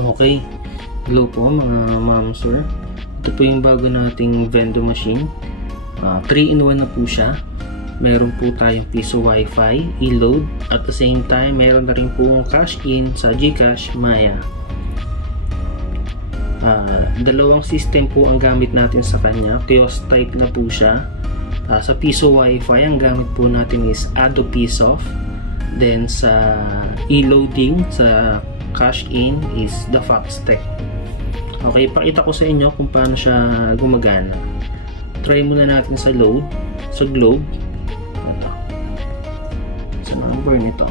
Okay, hello po mga ma'am sir. Ito po yung bago nating Vendo machine. 3-in-1 na po siya. Meron po tayong piso wifi, e-load. At the same time, meron na rin po cash in sa GCash, Maya. Dalawang system po ang gamit natin sa kanya. Kiosk type na po siya. Sa piso wifi, ang gamit po natin is Ado Pisoff. Then sa e-loading, sa cash in is the Foxtech. Okay, pakita ko sa inyo kung paano siya gumagana. Try muna natin sa load, sa globe. Ito. Sa number nito.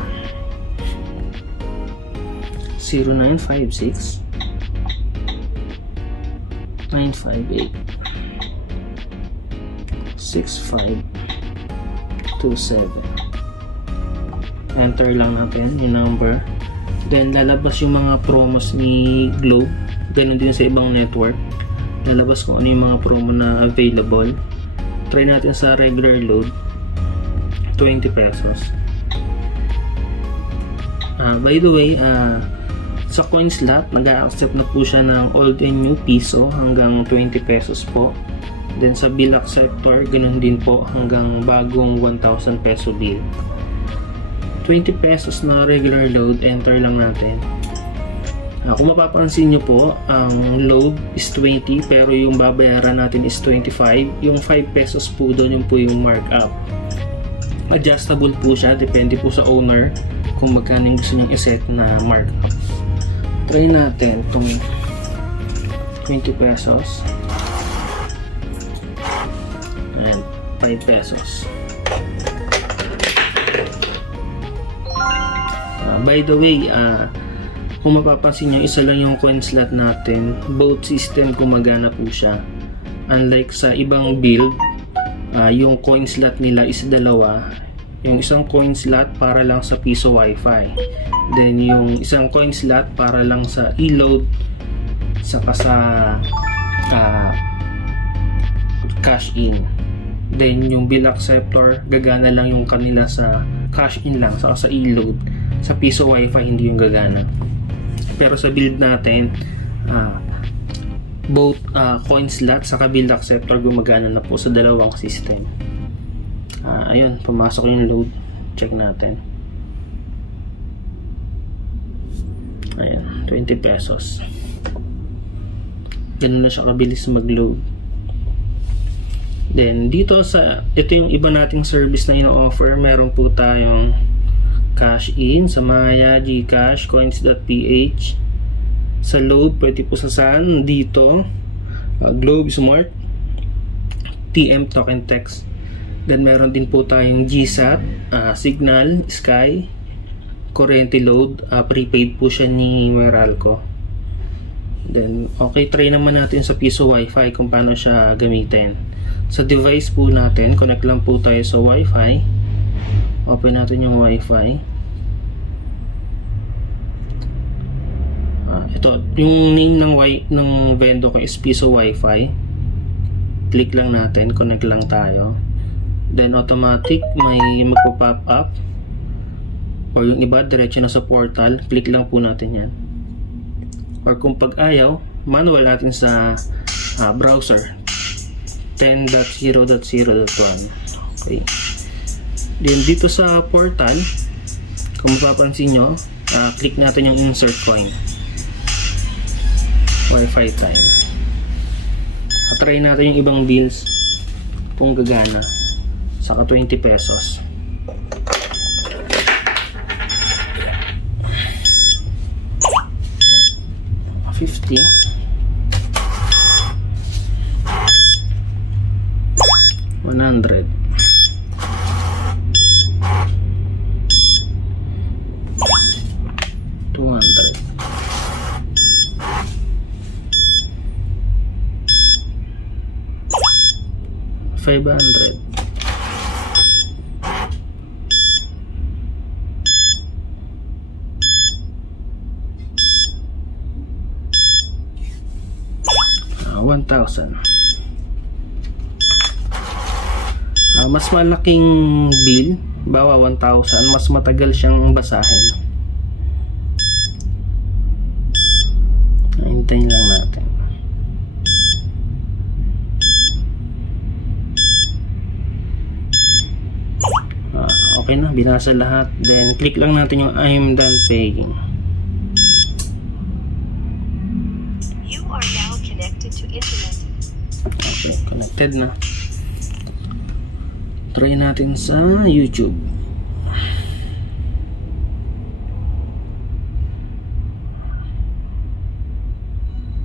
0956 958 6527. Enter lang natin yung number. Then lalabas yung mga promos ni Globe. Ganun din sa ibang network. Lalabas kung ano yung mga promo na available. Try natin sa regular load. 20 pesos. By the way, sa CoinSlot, nag-a-accept na po siya ng old and new piso hanggang 20 pesos po. Then sa bill acceptor, ganun din po hanggang bagong 1,000 peso bill. 20 pesos na regular load, enter lang natin. Kung mapapansin nyo po, ang load is 20 pero yung babayaran natin is 25. Yung 5 pesos po doon, yung po yung markup. Adjustable po siya, depende po sa owner kung magkano yung gusto nyong iset na markup. Try natin itong 20 pesos and 5 pesos. By the way, kung mapapansin nyo, isa lang yung CoinSlot natin. Both system gumagana po siya. Unlike sa ibang build, yung CoinSlot nila is dalawa. Yung isang CoinSlot para lang sa piso wifi. Then yung isang CoinSlot para lang sa e-load saka sa cash in. Then yung bill acceptor, gagana lang yung kanila sa cash in lang saka sa e-load. Sa piso wifi hindi yung gagana. Pero sa build natin, both CoinSlot sa bill acceptor gumagana na po sa dalawang system. Ayun, pumasok yung load. Check natin. Ayan, 20 pesos. Ganun na siya kabilis mag-load. Then dito ito yung iba nating service na ino-offer. Meron po tayong cash in sa Maya, GCash, coins.ph. Sa load, pwede po sa SAN dito, Globe Smart, TM Token Text. Then meron din po tayong GSAT, Signal, Sky, Kurente Load, prepaid po siya ni Meralco. Then okay, try naman natin sa piso wifi kung paano siya gamitin. Sa device po natin, connect lang po tayo sa wifi. Open natin yung wifi. Ito, yung name ng Vendo ko is piso wifi. Click lang natin, connect lang tayo. Then automatic may magpo-pop up. Or yung iba, diretso na sa portal. Click lang po natin yan. Or kung pag ayaw, manual natin sa browser 10.0.0.1. Okay. Then dito sa portal, kung mapapansin nyo, click natin yung insert coin. Wi-Fi time. Try natin yung ibang bills kung gagana. Saka 20 pesos. $50. 100. 200. 500. 1,000. Mas malaking bill, bawa 1,000, mas matagal siyang basahin. Hintayin lang natin. Okay na, binasa lahat. Then click lang natin yung I'm done paying. You are now connected to internet. Okay, connected na. Try natin sa YouTube.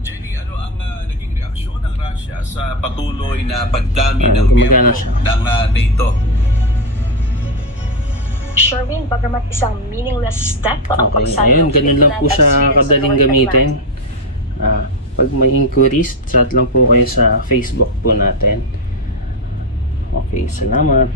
Jenny, ano ang naging reaksyon ng Russia sa patuloy na pagdami ng miyembro ng NATO? Sherwin, bagamat isang meaningless step ang Ayun, ganun lang po siya kadaling gamitin. Pag may inquiries, chat lang po kayo sa Facebook po natin. Okay, salamat.